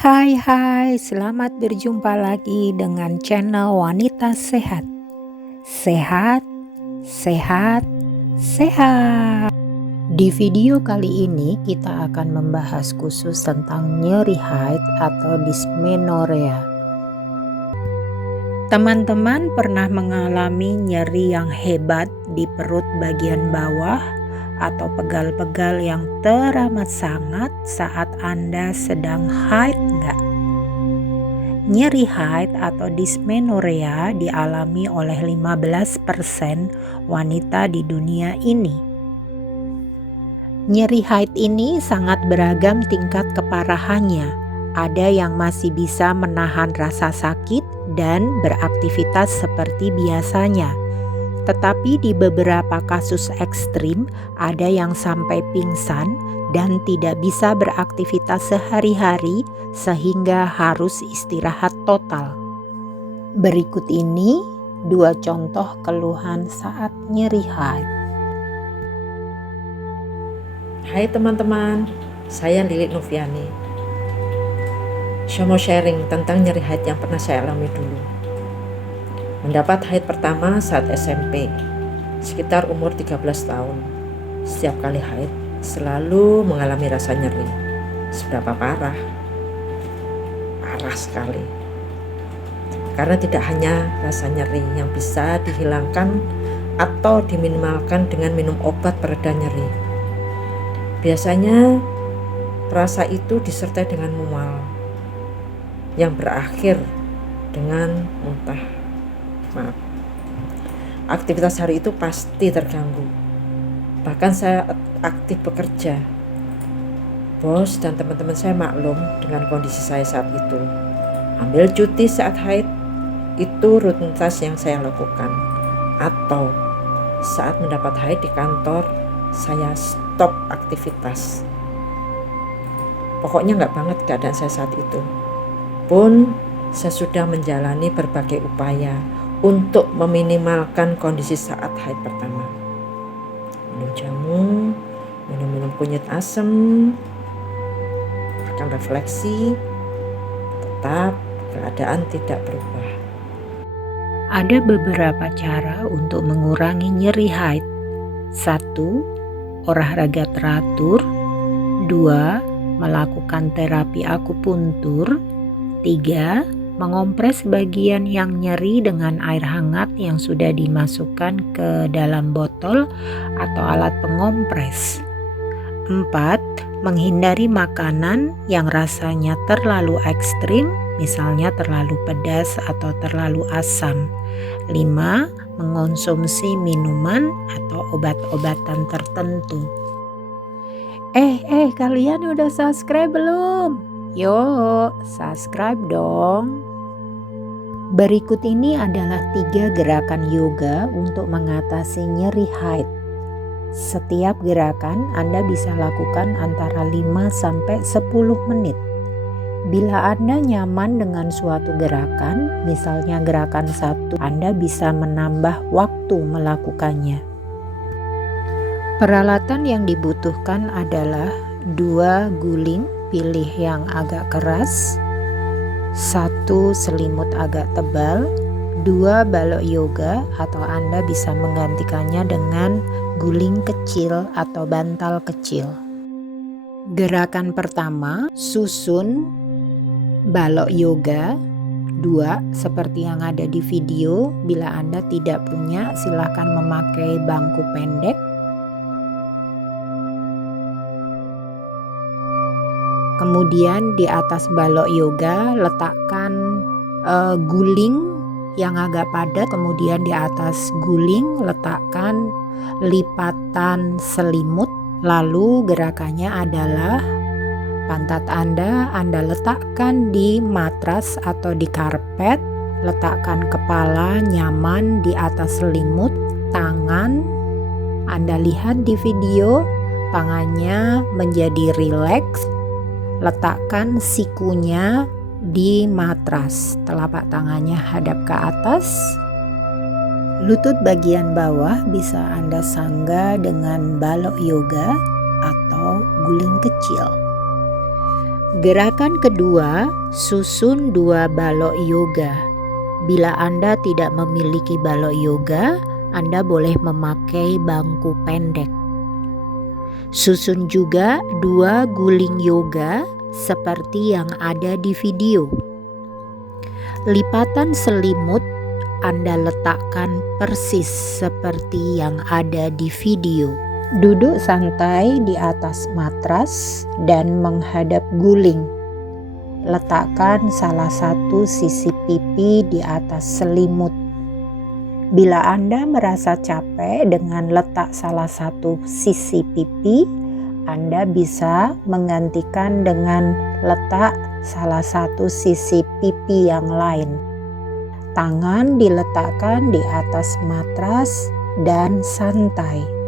Hai, selamat berjumpa lagi dengan channel Wanita Sehat. Sehat, sehat, sehat. Di video kali ini kita akan membahas khusus tentang nyeri haid atau dysmenorrhea. Teman-teman pernah mengalami nyeri yang hebat di perut bagian bawah atau pegal-pegal yang teramat sangat saat Anda sedang haid enggak? Nyeri haid atau dysmenorrhea dialami oleh 15% wanita di dunia ini. Nyeri haid ini sangat beragam tingkat keparahannya. Ada yang masih bisa menahan rasa sakit dan beraktivitas seperti biasanya. Tetapi di beberapa kasus ekstrim ada yang sampai pingsan dan tidak bisa beraktivitas sehari-hari sehingga harus istirahat total. Berikut ini 2 contoh keluhan saat nyeri haid. Hai teman-teman, saya Lili Noviani. Saya mau sharing tentang nyeri haid yang pernah saya alami dulu. Mendapat haid pertama saat SMP, sekitar umur 13 tahun. Setiap kali haid, selalu mengalami rasa nyeri. Seberapa parah? Parah sekali. Karena tidak hanya rasa nyeri yang bisa dihilangkan atau diminimalkan dengan minum obat pereda nyeri. Biasanya rasa itu disertai dengan mual yang berakhir dengan muntah. Aktivitas hari itu pasti terganggu. Bahkan saya aktif bekerja. Bos dan teman-teman saya maklum dengan kondisi saya saat itu. Ambil cuti saat haid itu rutinitas yang saya lakukan. Atau saat mendapat haid di kantor, saya stop aktivitas. Pokoknya nggak banget keadaan saya saat itu. Pun saya sudah menjalani berbagai upaya untuk meminimalkan kondisi saat haid pertama. Minum jamu, minum kunyit asam, akan refleksi, tetap keadaan tidak berubah. Ada beberapa cara untuk mengurangi nyeri haid. 1. Olahraga teratur. 2. Melakukan terapi akupuntur. 3. Mengompres bagian yang nyeri dengan air hangat yang sudah dimasukkan ke dalam botol atau alat pengompres. 4. Menghindari makanan yang rasanya terlalu ekstrim, misalnya terlalu pedas atau terlalu asam. 5. Mengonsumsi minuman atau obat-obatan tertentu. Kalian udah subscribe belum? Yuk, subscribe dong. Berikut ini adalah 3 gerakan yoga untuk mengatasi nyeri haid. Setiap gerakan Anda bisa lakukan antara 5-10 menit. Bila Anda nyaman dengan suatu gerakan, misalnya gerakan 1, Anda bisa menambah waktu melakukannya. Peralatan yang dibutuhkan adalah 2 guling, pilih yang agak keras, 1 selimut agak tebal, 2 balok yoga atau Anda bisa menggantikannya dengan guling kecil atau bantal kecil. Gerakan pertama, susun balok yoga 2 seperti yang ada di video. Bila Anda tidak punya, silakan memakai bangku pendek. Kemudian di atas balok yoga letakkan guling yang agak padat. Kemudian di atas guling letakkan lipatan selimut. Lalu gerakannya adalah pantat Anda letakkan di matras atau di karpet. Letakkan kepala nyaman di atas selimut. Tangan Anda lihat di video, tangannya menjadi rileks. Letakkan sikunya di matras, telapak tangannya hadap ke atas. Lutut bagian bawah bisa Anda sangga dengan balok yoga atau guling kecil. Gerakan kedua, susun 2 balok yoga. Bila Anda tidak memiliki balok yoga, Anda boleh memakai bangku pendek. Susun juga 2 guling yoga seperti yang ada di video. Lipatan selimut Anda letakkan persis seperti yang ada di video. Duduk santai di atas matras dan menghadap guling. Letakkan salah satu sisi pipi di atas selimut. Bila Anda merasa capek dengan letak salah satu sisi pipi, Anda bisa menggantikan dengan letak salah satu sisi pipi yang lain. Tangan diletakkan di atas matras dan santai.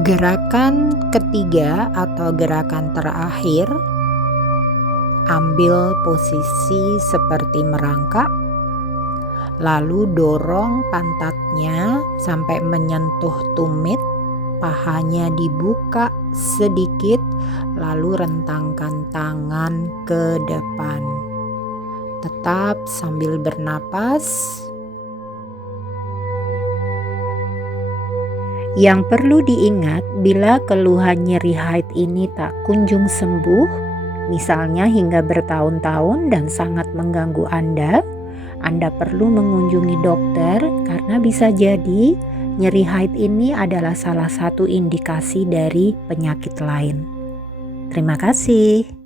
Gerakan ketiga atau gerakan terakhir, ambil posisi seperti merangkak, lalu dorong pantatnya sampai menyentuh tumit, pahanya dibuka sedikit, lalu rentangkan tangan ke depan. Tetap sambil bernapas. Yang perlu diingat, bila keluhan nyeri haid ini tak kunjung sembuh, misalnya hingga bertahun-tahun dan sangat mengganggu Anda perlu mengunjungi dokter karena bisa jadi nyeri haid ini adalah salah satu indikasi dari penyakit lain. Terima kasih.